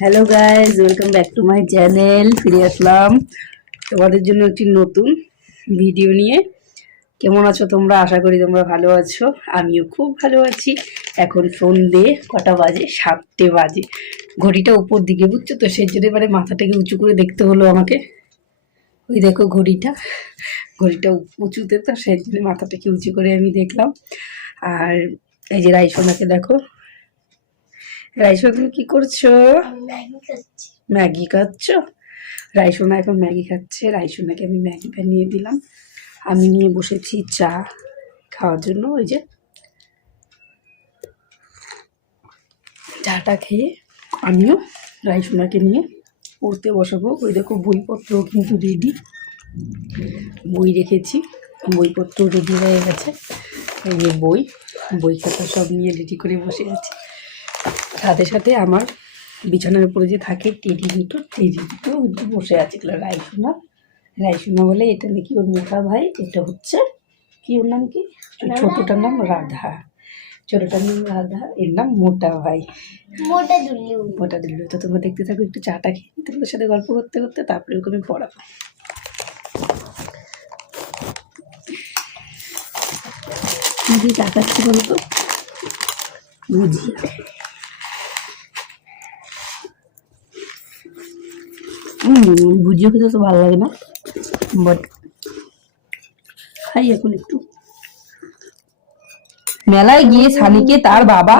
Hello guys, welcome back to my channel. ফিরে আসলাম তোমাদের জন্য একটি নতুন ভিডিও নিয়ে। কেমন আছো তোমরা? আশা করি তোমরা ভালো আছো। আমিও খুব ভালো আছি। এখন সন্ধে কটা বাজে? 7টে বাজে। ঘড়িটা উপর দিকে, বুঝছো তো, সেই জন্য এবারে মাথাটাকে উঁচু করে দেখতে হলো আমাকে। ওই দেখো ঘড়িটা উঁচুতে, তো সেই জন্য মাথাটাকে উঁচু করে আমি দেখলাম। আর এই যে রাইসোনাকে দেখো। রাইসোনা, তুমি কি করছো? ম্যাগি খাচ্ছো? রাইসোনা এখন ম্যাগি খাচ্ছে। রাইসোনাকে আমি ম্যাগি বানিয়ে দিলাম। আমি নিয়ে বসেছি চা খাওয়ার জন্য। ওই যে চাটা খেয়ে আমিও রাইসোনাকে নিয়ে পড়তে বসাবো। ওই দেখো বইপত্র কিন্তু রেডি, বই রেখেছি, বইপত্র রেডি হয়ে গেছে। এই যে বই খাতা সব নিয়ে রেডি করে বসে আছি। সাথে সাথে আমার বিছানার উপরে যে থাকে টেডি দুটো বসে আছে। রাইসোনা বলে এটা নাকি ওর মোটা ভাই। এটা হচ্ছে কি, ওর নাম কি? ছোটটার নাম রাধা, ছোটটার নাম রাধা, এর নাম মোটা ভাই, মোটা দুল্লু। তো তোমরা দেখতে থাকো, একটু চাটা খেয়ে তোমাদের সাথে গল্প করতে করতে তারপরে ওকে আমি পড়াবো। কি চা খাচ্ছি বলতো? ভুজিয়া। ভুজিয়া খেতে তো ভালো লাগে না, বাট খাই এখন একটু। মেলায় গিয়ে সানিকে তার বাবা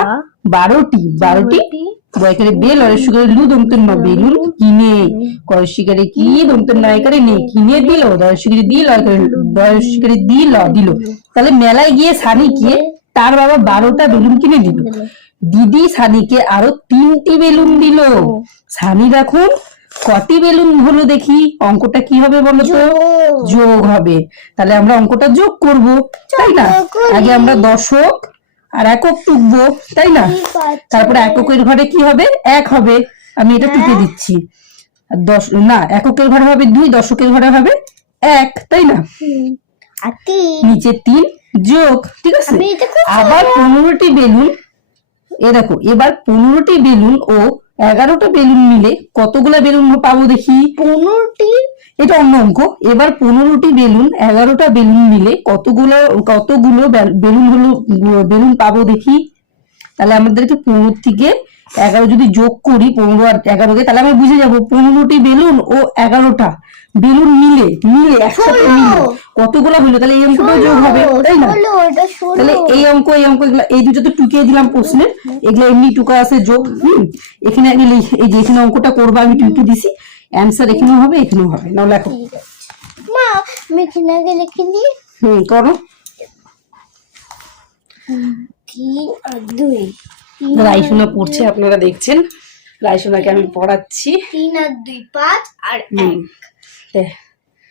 12টি বয়কারে বেল আর সুগারে লু দমতেন মা বেলুন কিনে করশিকারে কি দমতেন নায়কারে নেই কিনে দিল দর্শিকারে দিল আর দর্শিকারে দিল। তাহলে মেলায় গিয়ে সানিকে তার বাবা 12টা বেলুন কিনে দিল। দিদি সানিকে আরো 3টি বেলুন দিল। সানির এখন কটি বেলুন হলো দেখি? অঙ্কটা কি হবে বলো তো? যোগ হবে। তাহলে আমরা অঙ্কটা যোগ করব, তাই না? আগে আমরা দশক আর একক টুকবো, তাই না? তারপরে এককের ঘরে কি হবে? 1 হবে। আমি এটা টুকে দিচ্ছি। এককের ঘরে হবে 2, দশকের ঘরে হবে 1, তাই না? নিচে 3 যোগ, ঠিক আছে। আবার 15টি বেলুন, এ দেখো, এবার 15টি বেলুন ও 11টা বেলুন মিলে কতগুলা বেলুন পাবো দেখি? 15টি। এটা অন্য অঙ্ক। এবার 15টি বেলুন 11টা বেলুন মিলে কতগুলো বেলুন পাবো দেখি? তাহলে আমাদেরকে 15 থেকে 11 যদি যোগ করি, 15 আর 11কে, তাহলে আমরা বুঝে যাবো 15টি বেলুন ও 11টা বেলুন মিলে একসাথে মিলে কতগুলো হলো। তাহলে এই অঙ্কটা যোগ হবে, তাই না? তাহলে এই অঙ্ক এগুলো, এই দুটো তো টুকিয়ে দিলাম প্রশ্নে, এগুলো এমনি টুকা আছে যোগ। এখানে এই যে এখানে অঙ্কটা করবো আমি টুকে দিছি, অ্যান্সার এখানেও হবে এখানেও হবে। নাও লেখো। মা আমি এখানে আগে লিখে দিই। করো। 3 আর 2। রাইসোনা পড়ছে, আপনারা দেখছেন। রাইসোনাকে আমি পড়াচ্ছি। 3 আর 2 5 আর 1।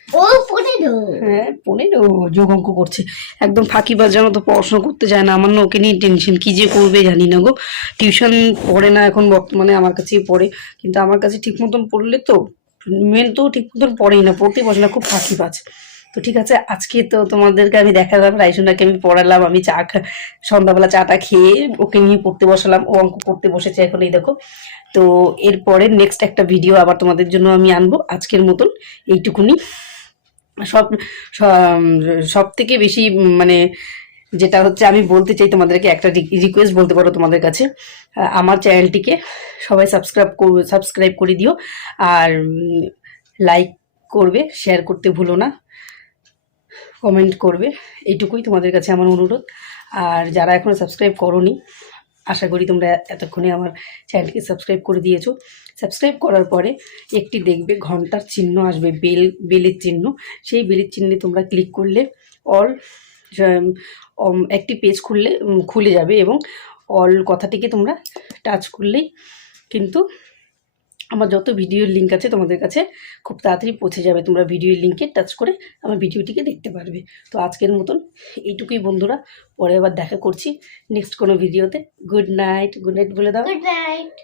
ও 15। হ্যাঁ 15 যোগ অঙ্ক করছে। একদম ফাঁকিবাজ, জানো তো, পড়াশোনা করতে যায় না। আমার না ওকে নিয়ে টেনশন, কি যে করবে জানি না গো। টিউশন পড়ে না এখন বর্তমানে, আমার কাছেই পড়ে। কিন্তু আমার কাছে ঠিক মতন পড়লে তো মেন তো ঠিক মতন পড়েই না, পড়তেই বসে না, খুব ফাঁকিবাজ। তো ঠিক আছে, আজকে তো তোমাদেরকে আমি দেখালাম, রাইসোনাকে আমি পড়ালাম, আমি সন্ধ্যাবেলা চাটা খেয়ে ওকে নিয়ে পড়তে বসালাম, ও অঙ্ক করতে বসেছে এখন, এই দেখো। তো এরপরে নেক্সট একটা ভিডিও আবার তোমাদের জন্য আমি আনবো। আজকের মতন এইটুকুনি। সব থেকে বেশি মানে যেটা হচ্ছে, আমি বলতে চাই তোমাদেরকে, একটা রিকোয়েস্ট বলতে পারো তোমাদের কাছে। আমার চ্যানেলটিকে সবাই সাবস্ক্রাইব করে দিও, আর লাইক করবে, শেয়ার করতে ভুলো না, কমেন্ট করবে। এইটুকুই তোমাদের কাছে আমার অনুরোধ। আর যারা এখনো সাবস্ক্রাইব করোনি, আশা করি তোমরা এতক্ষণে আমার চ্যানেলকে সাবস্ক্রাইব করে দিয়েছো। সাবস্ক্রাইব করার পরে একটি দেখবে ঘন্টার চিহ্ন আসবে, বেলের চিহ্ন। সেই বেলের চিহ্নে তোমরা ক্লিক করলে একটি পেজ খুলে যাবে, এবং অল কথাটিকে তোমরা টাচ করলেই কিন্তু আমার যত ভিডিওর লিঙ্ক আছে তোমাদের কাছে খুব তাড়াতাড়ি পৌঁছে যাবে। তোমরা ভিডিওর লিঙ্কে টাচ করে আমার ভিডিওটিকে দেখতে পারবে। তো আজকের মতন এইটুকুই বন্ধুরা, পরে আবার দেখা করছি নেক্সট কোনো ভিডিওতে। গুড নাইট বলে দাও। Good night.